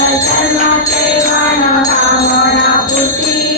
जन्माते गणकामना पुत्री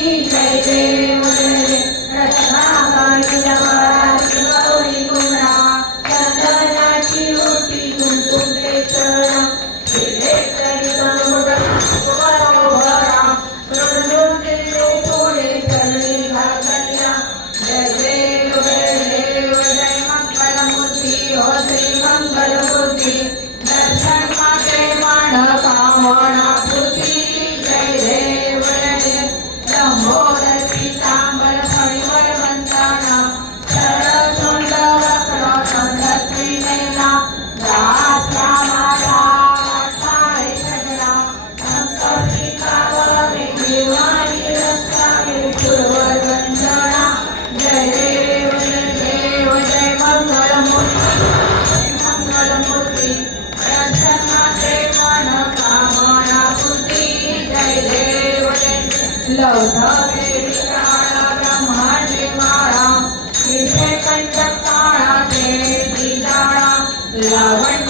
la.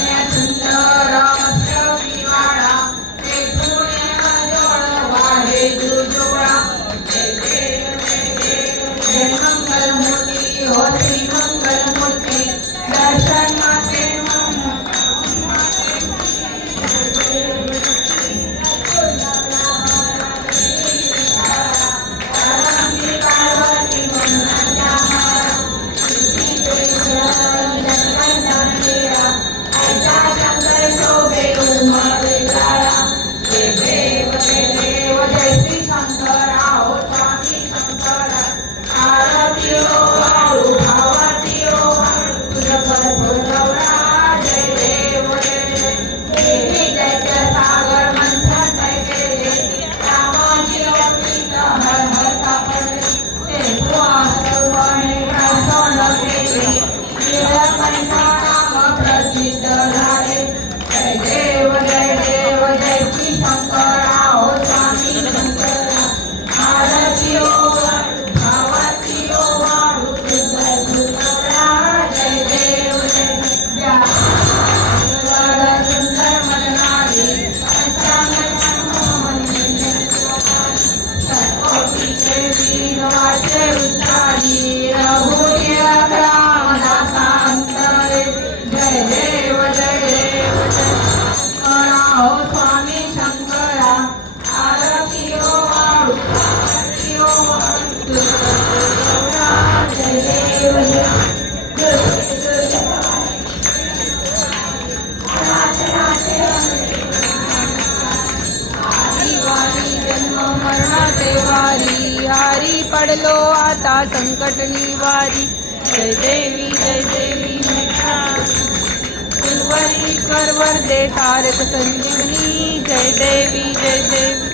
देवी जय देवी. जय देवी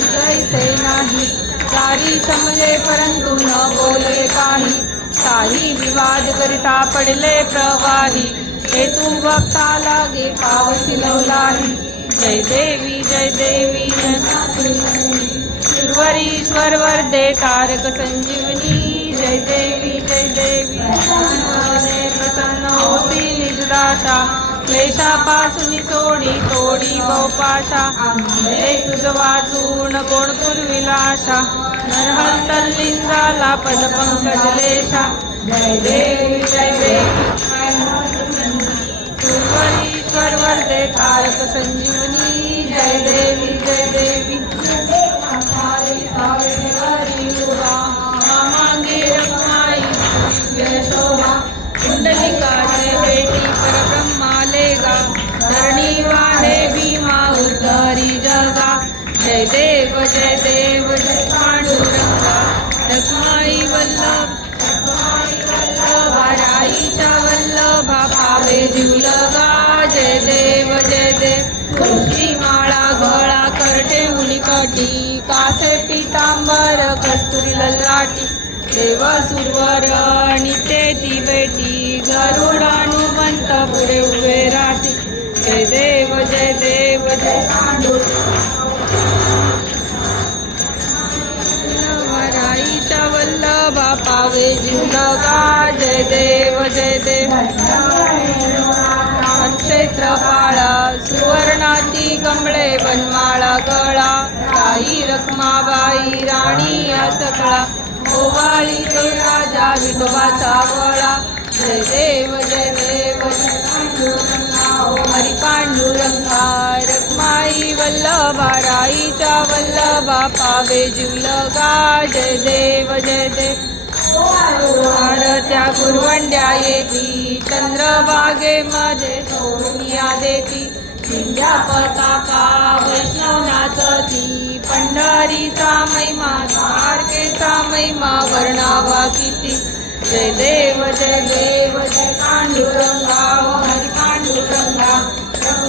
जैसे नाही. सारी समले परंतु न बोले काही. काही विवाद करिता पडले प्रवाही. हे तू भक्ता लागे पावसी लवलाही. जय देवी जय देवी सुरवरीश्वर वर्दे तारक संजीवनी. जय देवी जय देवी. प्रसन्न होती निजदाता. क्लेशापासून सोडी तोडी बहुपाशा वाचून कोण कुलविलाशा नरहंतलिंगाला पदपंकजलेशा जय देवी जय देवी सर्वर्दे कारक संजीवनी. जय देवी जय देवी. दाटी देव सुरवर निते ती बेटी गरुडानुबंत पुढे उभे राहते. जय देव जय देव जय वराईच्या वल्लभा पावे जिंदगा. जय देव जय देव. क्षेत्रपाळ सुवर्णाची कमळे बनमाळा गळा. ताई रखमाबाई राणी या सकळा ओवाळी तो राजा विठोबा सावळा जय देव जय देव जय पांडुरंगा हरी पांडुरंगा रखमाई वल्लभा राईच्या वल्लभा पावे जुलगा जय देव जय देव त्या गुरवंड्या येती. चंद्रभागेमध्ये सोनिया देती. विंध्या पताका वैष्णव नाचती पंढरीचा महिमा द्वारकेचा महिमा वर्णावा किती? जय देव जय देव जय पांडुरंगा हरी पांडुरंगा.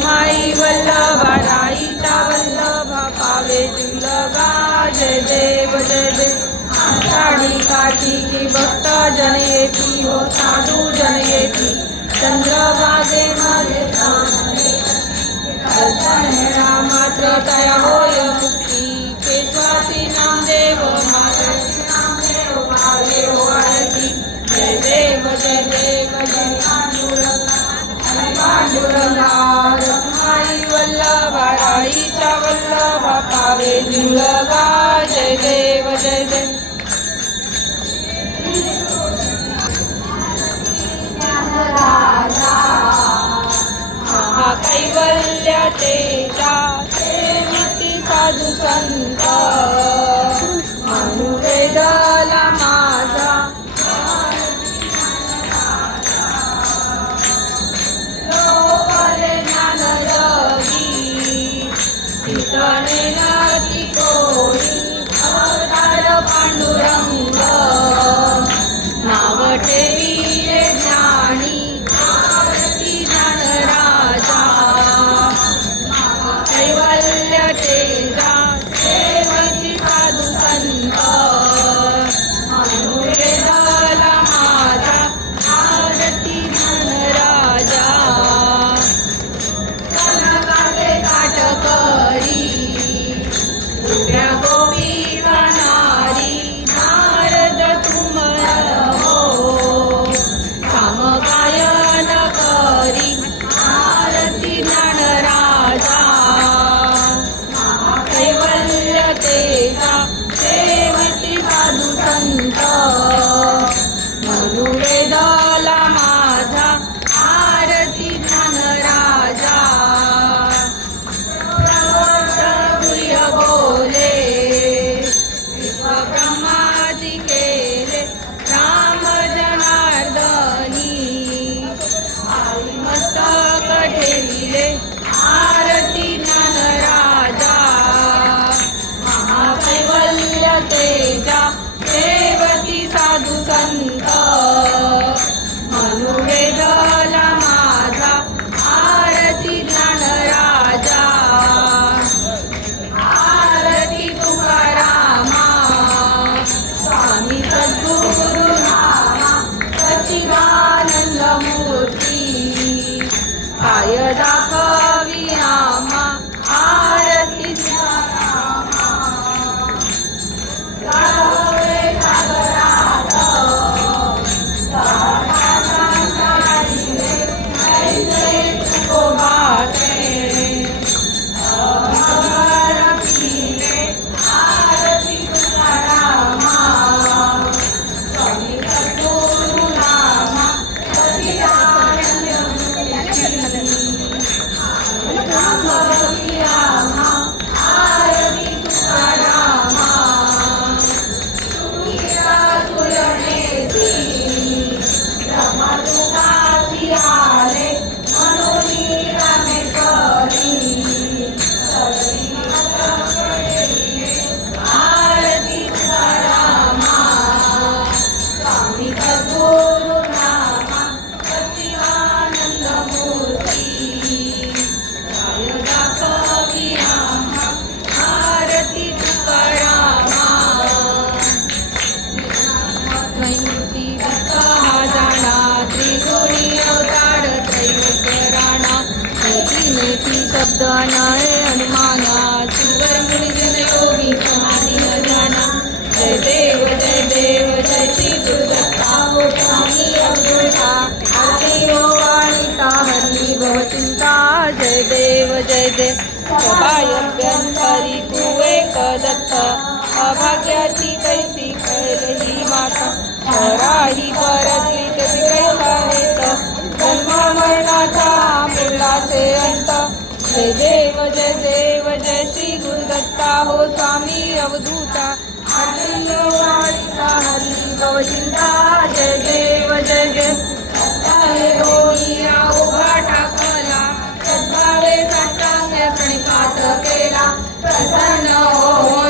माई वल्लभा राईचा वल्लभा पावे जुलगा जय देव जय देव. आषाढी की भक्त जन येती हो साधू जन येती. चंद्रभागेमध्ये दर्शन मात्र तया होय. हो स्वामी अवधूता. हरी वाणिता हरी गोविंदा जय देव जय जय. हे होईया उभा टाकला सद्भावे साष्टांग प्रणिपात केला. प्रसन्न हो